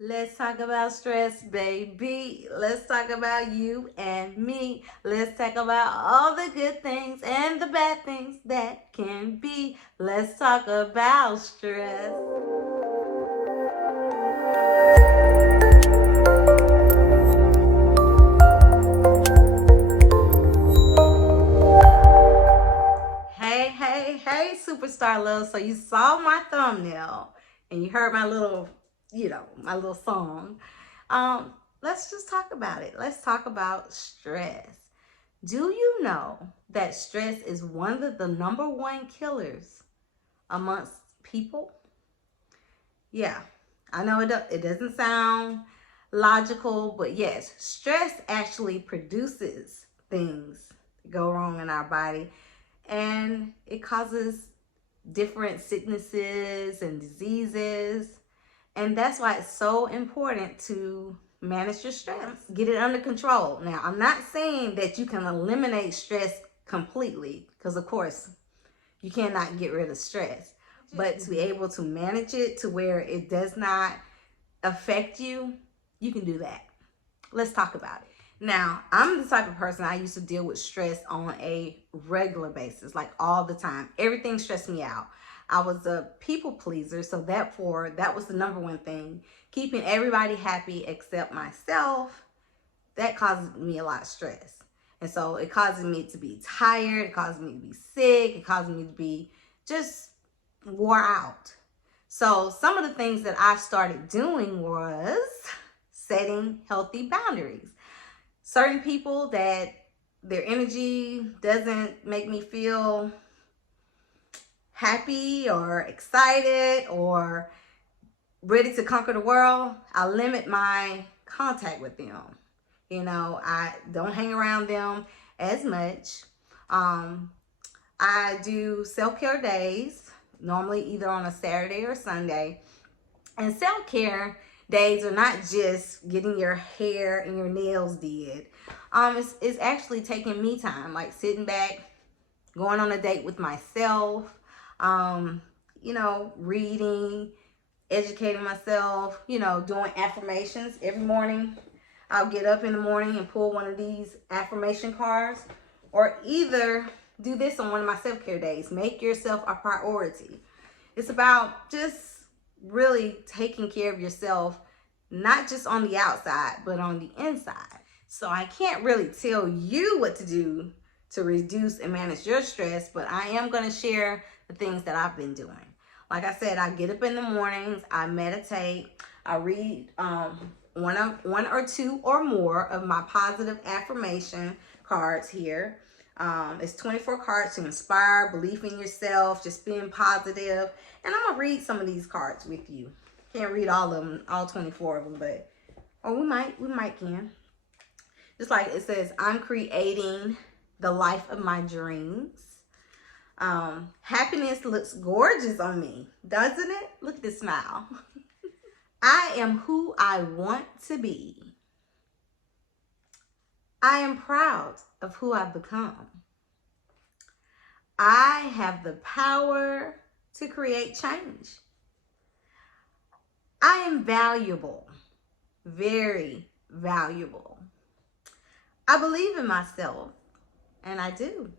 Let's talk about stress, baby. Let's talk about you and me. Let's talk about all the good things and the bad things that can be. Let's talk about stress. Hey, superstar love. So you saw my thumbnail and you heard my little, my little song. Let's just talk about it. Let's talk about stress. Do you know that stress is one of the number one killers amongst people? Yeah, I know it doesn't sound logical, but yes, stress actually produces things that go wrong in our body, and it causes different sicknesses and diseases. And that's why it's so important to manage your stress, get it under control. Now, I'm not saying that you can eliminate stress completely, because of course you cannot get rid of stress, but to be able to manage it to where it does not affect you, you can do that. Let's talk about it. Now, I'm the type of person, I used to deal with stress on a regular basis, like all the time. Everything stressed me out. I was a people pleaser, so therefore that was the number one thing. Keeping everybody happy except myself, that causes me a lot of stress. And so it causes me to be tired, it causes me to be sick, it causes me to be just wore out. So some of the things that I started doing was setting healthy boundaries. Certain people that their energy doesn't make me feel happy or excited or ready to conquer the world, I limit my contact with them. I don't hang around them as much. I do self-care days, normally either on a Saturday or Sunday. And self-care days are not just getting your hair and your nails did. It's actually taking me time, like sitting back, going on a date with myself, reading, educating myself, doing affirmations every morning. I'll get up in the morning and pull one of these affirmation cards, or either do this on one of my self-care days. Make yourself a priority. It's about just really taking care of yourself, not just on the outside, but on the inside. So I can't really tell you what to do to reduce and manage your stress, but I am going to share the things that I've been doing. Like I said, I get up in the mornings, I meditate, I read one or two or more of my positive affirmation cards here. It's 24 cards to inspire belief in yourself, just being positive. And I'm gonna read some of these cards with you. Can't read all of them, all 24 of them, but we might can. Just like it says, I'm creating the life of my dreams. Happiness looks gorgeous on me, doesn't it? Look at this smile. I am who I want to be. I am proud of who I've become. I have the power to create change. I am valuable, very valuable. I believe in myself, and I do.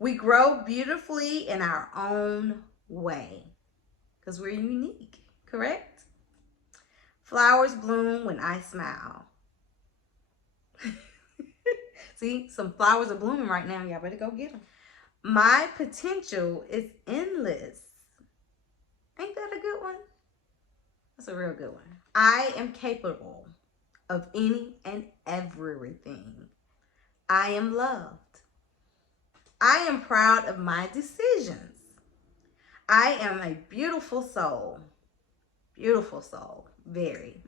We grow beautifully in our own way because we're unique, correct? Flowers bloom when I smile. See, some flowers are blooming right now. Y'all better go get them. My potential is endless. Ain't that a good one? That's a real good one. I am capable of any and everything. I am loved. I am proud of my decisions. I am a beautiful soul. Beautiful soul, very.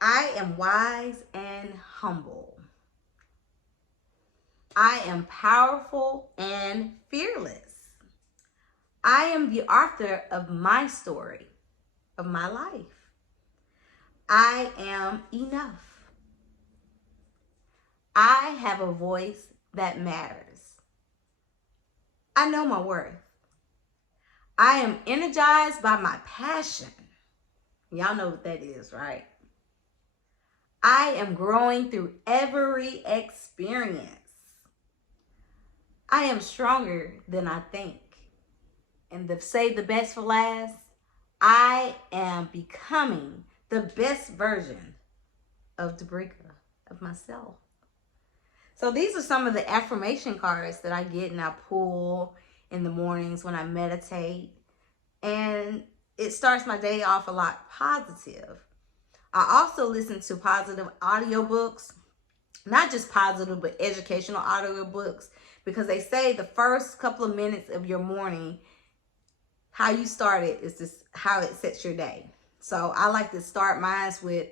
I am wise and humble. I am powerful and fearless. I am the author of my story, of my life. I am enough. I have a voice that matters. I know my worth. I am energized by my passion. Y'all know what that is, right? I am growing through every experience. I am stronger than I think. And to save the best for last, I am becoming the best version of Debrika, of myself. So these are some of the affirmation cards that I get and I pull in the mornings when I meditate. And it starts my day off a lot positive. I also listen to positive audiobooks, not just positive, but educational audiobooks, because they say the first couple of minutes of your morning, how you start it is just how it sets your day. So I like to start mine with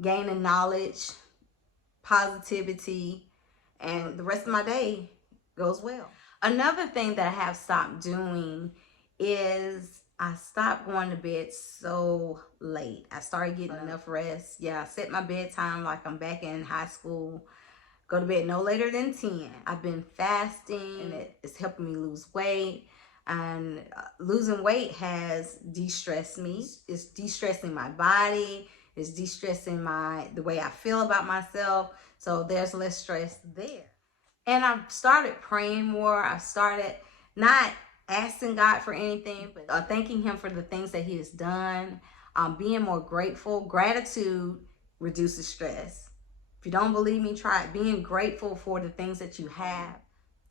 gaining knowledge, positivity, and the rest of my day goes well. Another thing that I have stopped doing is I stopped going to bed so late. I started getting enough rest. Yeah, I set my bedtime like I'm back in high school. Go to bed no later than 10. I've been fasting and it's helping me lose weight. And losing weight has de-stressed me. It's de-stressing my body. It's de-stressing the way I feel about myself. So there's less stress there. And I've started praying more. I've started not asking God for anything, but thanking him for the things that he has done. Being more grateful. Gratitude reduces stress. If you don't believe me, try it. Being grateful for the things that you have.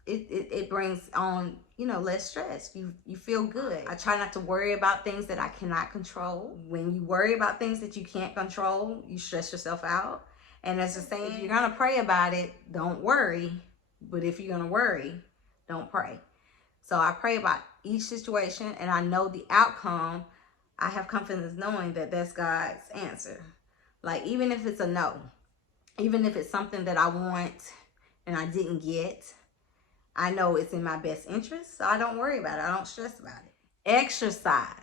It brings on, less stress. You feel good. I try not to worry about things that I cannot control. When you worry about things that you can't control, you stress yourself out. And as a saying, if you're going to pray about it, don't worry. But if you're going to worry, don't pray. So I pray about each situation and I know the outcome. I have confidence knowing that that's God's answer. Like, even if it's a no, even if it's something that I want and I didn't get, I know it's in my best interest, so I don't worry about it. I don't stress about it. Exercise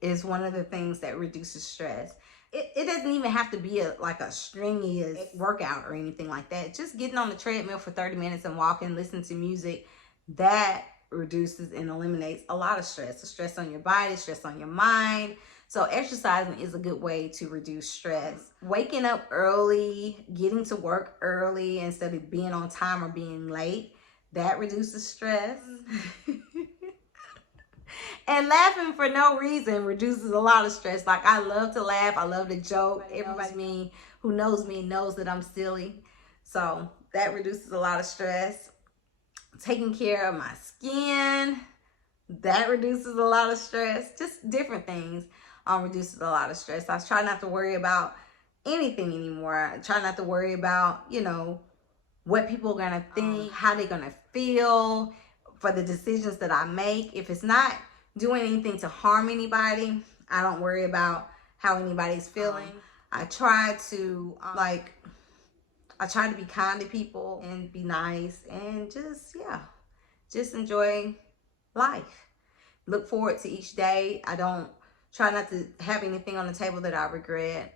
is one of the things that reduces stress. It doesn't even have to be like a strenuous workout or anything like that. Just getting on the treadmill for 30 minutes and walking, listening to music, that reduces and eliminates a lot of stress. The stress on your body, stress on your mind. So exercising is a good way to reduce stress. Waking up early, getting to work early instead of being on time or being late, that reduces stress. And laughing for no reason reduces a lot of stress. Like, I love to laugh. I love to joke. Everybody who knows me knows that I'm silly. So that reduces a lot of stress. Taking care of my skin, that reduces a lot of stress. Just different things reduces a lot of stress. I try not to worry about anything anymore. I try not to worry about, what people are going to think, how they're going to feel for the decisions that I make. If it's not doing anything to harm anybody, I don't worry about how anybody's feeling. I try to be kind to people and be nice and just enjoy life. Look forward to each day. I don't try not to have anything on the table that I regret.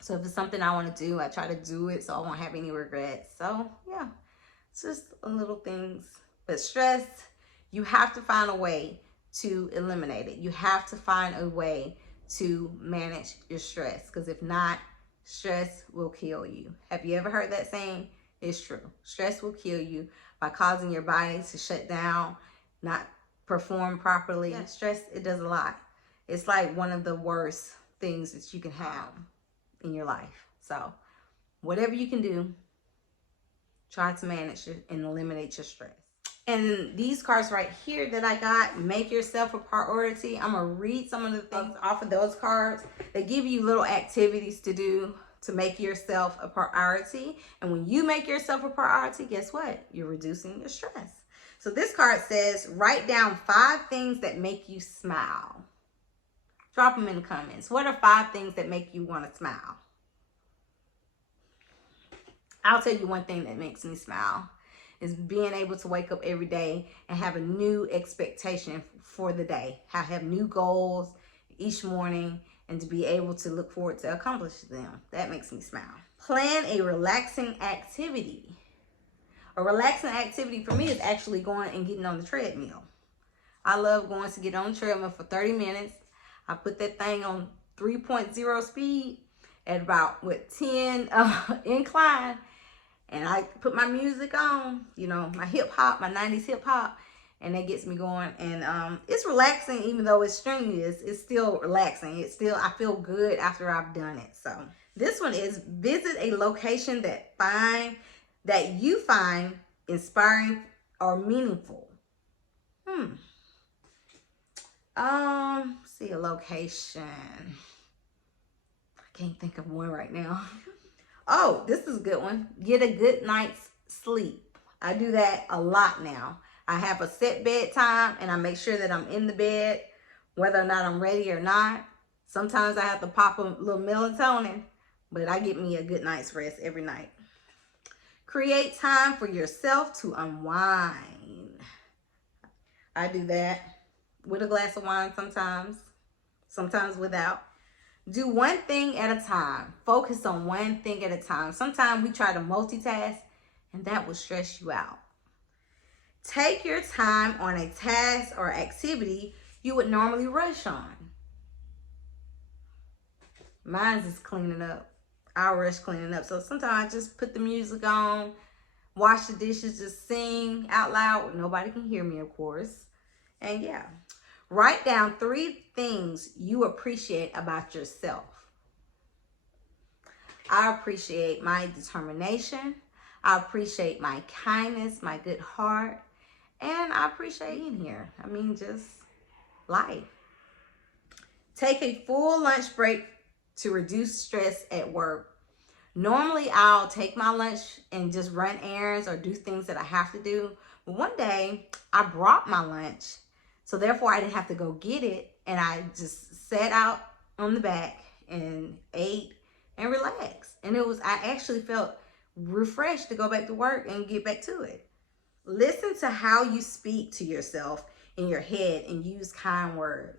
So if it's something I want to do, I try to do it so I won't have any regrets. So yeah, it's just little things. But stress, you have to find a way to eliminate it. You have to find a way to manage your stress, because if not, stress will kill you. Have you ever heard that saying? It's true. Stress will kill you by causing your body to shut down, not perform properly. Yeah. Stress, it does a lot. It's like one of the worst things that you can have in your life. So whatever you can do, try to manage it and eliminate your stress. And these cards right here that I got, make yourself a priority. I'm going to read some of the things off of those cards. They give you little activities to do to make yourself a priority. And when you make yourself a priority, guess what? You're reducing your stress. So this card says, write down 5 things that make you smile. Drop them in the comments. What are 5 things that make you want to smile? I'll tell you one thing that makes me smile. Is being able to wake up every day and have a new expectation for the day. Have new goals each morning and to be able to look forward to accomplish them. That makes me smile. Plan a relaxing activity. A relaxing activity for me is actually going and getting on the treadmill. I love going to get on the treadmill for 30 minutes. I put that thing on 3.0 speed at about, what, 10 incline. And I put my music on, you know, my hip hop, my 90s hip hop, and that gets me going. And it's relaxing, even though it's strenuous. It's still relaxing. It's still, I feel good after I've done it. So this one is visit a location that you find inspiring or meaningful. See, a location. I can't think of one right now. Oh, this is a good one. Get a good night's sleep. I do that a lot now. I have a set bedtime, and I make sure that I'm in the bed, whether or not I'm ready or not. Sometimes I have to pop a little melatonin, but I get me a good night's rest every night. Create time for yourself to unwind. I do that with a glass of wine sometimes without. Do one thing at a time. Focus on one thing at a time. Sometimes we try to multitask, and that will stress you out. Take your time on a task or activity you would normally rush on. Mine's is cleaning up. I rush cleaning up. So sometimes I just put the music on, wash the dishes, just sing out loud. Nobody can hear me, of course. And yeah. Write down 3 things you appreciate about yourself. I appreciate my determination. I appreciate my kindness, my good heart. And I appreciate being here. I mean, just life. Take a full lunch break to reduce stress at work. Normally, I'll take my lunch and just run errands or do things that I have to do. But one day, I brought my lunch. So therefore, I didn't have to go get it. And I just sat out on the back and ate and relaxed. And I actually felt refreshed to go back to work and get back to it. Listen to how you speak to yourself in your head and use kind words.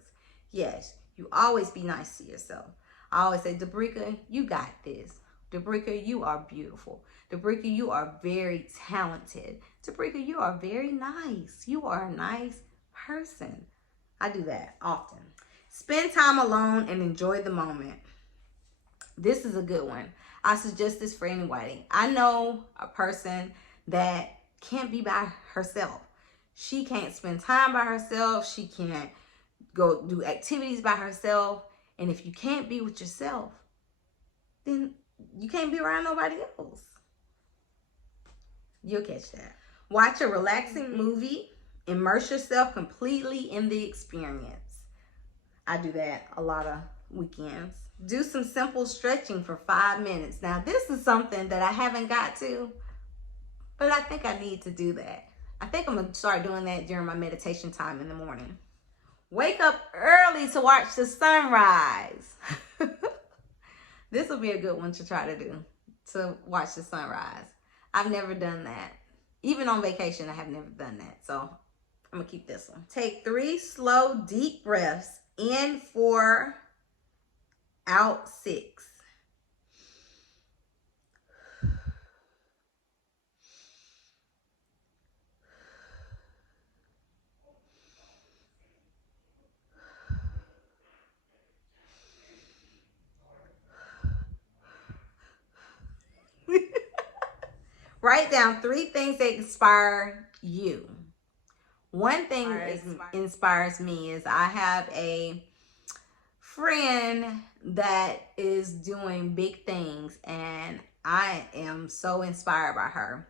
Yes, you always be nice to yourself. I always say, Debrika, you got this. Debrika, you are beautiful. Debrika, you are very talented. Debrika, you are very nice. You are a nice person. I do that often. Spend time alone and enjoy the moment. This is a good one. I suggest this for anybody. I know a person that can't be by herself. She can't spend time by herself. She can't go do activities by herself. And if you can't be with yourself, then you can't be around nobody else. You'll catch that. Watch a relaxing movie. Immerse yourself completely in the experience. I do that a lot of weekends. Do some simple stretching for 5 minutes. Now, this is something that I haven't got to, but I think I need to do that. I think I'm going to start doing that during my meditation time in the morning. Wake up early to watch the sunrise. This will be a good one to try to do, to watch the sunrise. I've never done that. Even on vacation, I have never done that. So I'm going to keep this one. Take 3 slow, deep breaths. In 4, out 6. Write down 3 things that inspire you. One thing that inspires me is I have a friend that is doing big things, and I am so inspired by her.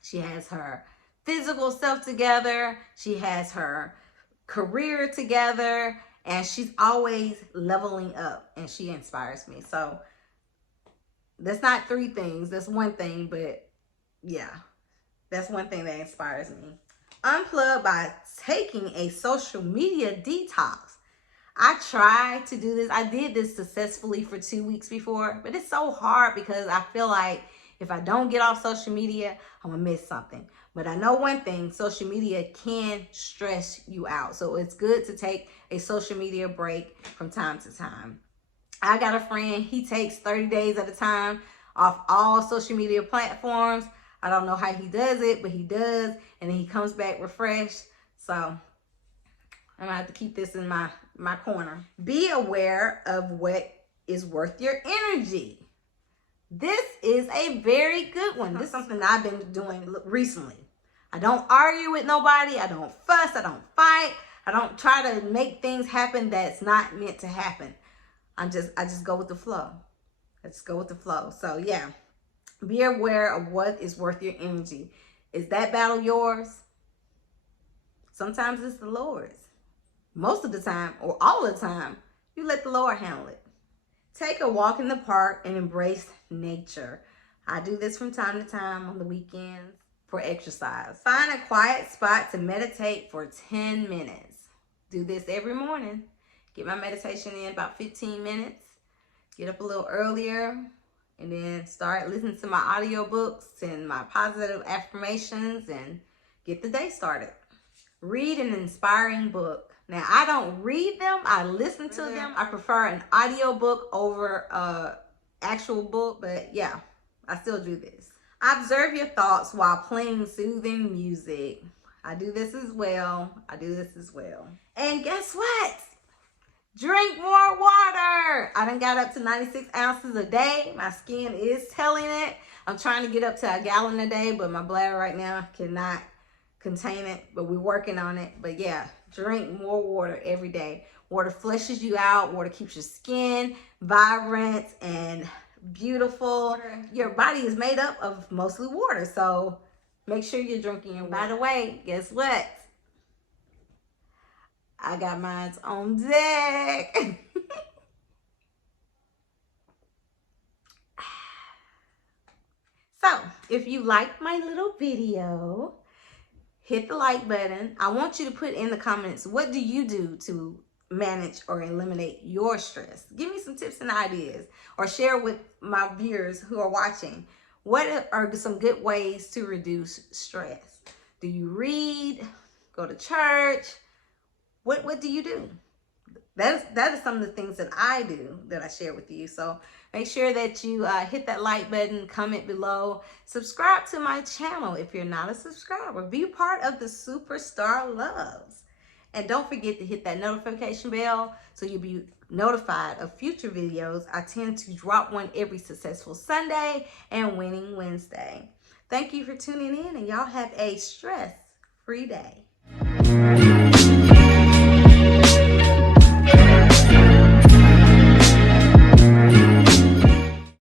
She has her physical self together. She has her career together, and she's always leveling up, and she inspires me. So that's not 3 things. That's one thing, but yeah, that's one thing that inspires me. Unplug by taking a social media detox. I tried to do this. I did this successfully for 2 weeks before, but it's so hard because I feel like if I don't get off social media, I'm gonna miss something. But I know one thing, social media can stress you out. So it's good to take a social media break from time to time. I got a friend, he takes 30 days at a time off all social media platforms. I don't know how he does it, but he does. And then he comes back refreshed. So I'm gonna have to keep this in my my corner. Be aware of what is worth your energy. This is a very good one. This is something that I've been doing recently. I don't argue with nobody. I don't fuss. I don't fight. I don't try to make things happen that's not meant to happen. I just go with the flow. I just go with the flow. So yeah, be aware of what is worth your energy. Is that battle yours? Sometimes it's the Lord's. Most of the time, or all the time, you let the Lord handle it. Take a walk in the park and embrace nature. I do this from time to time on the weekends for exercise. Find a quiet spot to meditate for 10 minutes. Do this every morning. Get my meditation in about 15 minutes. Get up a little earlier and then start listening to my audiobooks and my positive affirmations and get the day started. Read an inspiring book. Now, I don't read them. I listen to them. I prefer an audiobook over an actual book, but yeah, I still do this. Observe your thoughts while playing soothing music. I do this as well. And guess what? Drink more water. I done got up to 96 ounces a day. My skin is telling it. I'm trying to get up to a gallon a day, but my bladder right now cannot contain it, but we're working on it. But yeah, drink more water every day. Water fleshes you out. Water keeps your skin vibrant and beautiful. Your body is made up of mostly water, so make sure you're drinking your water. By the way, guess what? I got mine on deck. So, if you like my little video, hit the like button. I want you to put in the comments, what do you do to manage or eliminate your stress? Give me some tips and ideas, or share with my viewers who are watching. What are some good ways to reduce stress? Do you read? Go to church? What do you do? That is some of the things that I do that I share with you. So make sure that you hit that like button, comment below, subscribe to my channel if you're not a subscriber. Be part of the Superstar Loves. And don't forget to hit that notification bell so you'll be notified of future videos. I tend to drop one every Successful Sunday and Winning Wednesday. Thank you for tuning in, and y'all have a stress-free day.